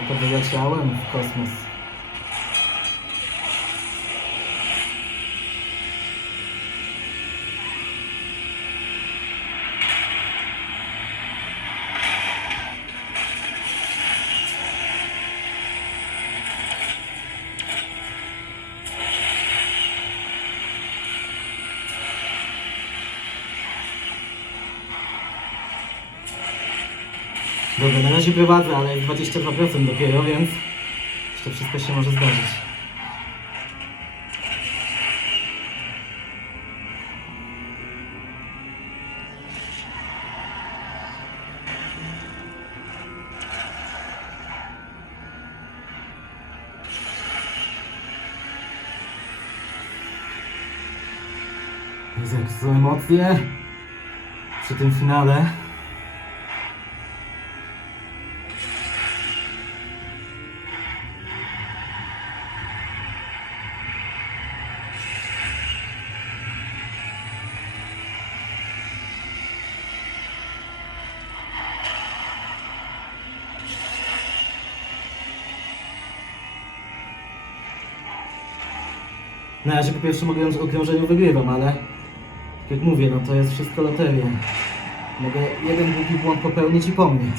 No to wyleciałem w Dobra, na razie prowadzę, ale jest 22% dopiero, więc jeszcze wszystko się może zdarzyć. Jezu, jakie są emocje przy tym finale. Na razie po pierwszym okrąż- okrążeniu wygrywam, ale tak jak mówię, no to jest wszystko loteria. Mogę jeden głupi błąd popełnić i po mnie.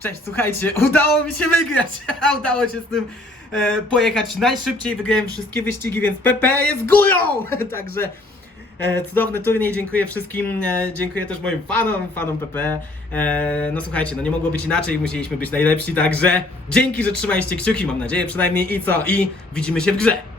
Cześć, słuchajcie, udało mi się wygrać! udało się z tym e, pojechać najszybciej, wygrałem wszystkie wyścigi, więc PP jest górą! Także cudowny turniej, dziękuję wszystkim, e, dziękuję też moim fanom, fanom PP. E, no słuchajcie, no nie mogło być inaczej, musieliśmy być najlepsi, także dzięki, że trzymaliście kciuki, mam nadzieję przynajmniej i co, i widzimy się w grze!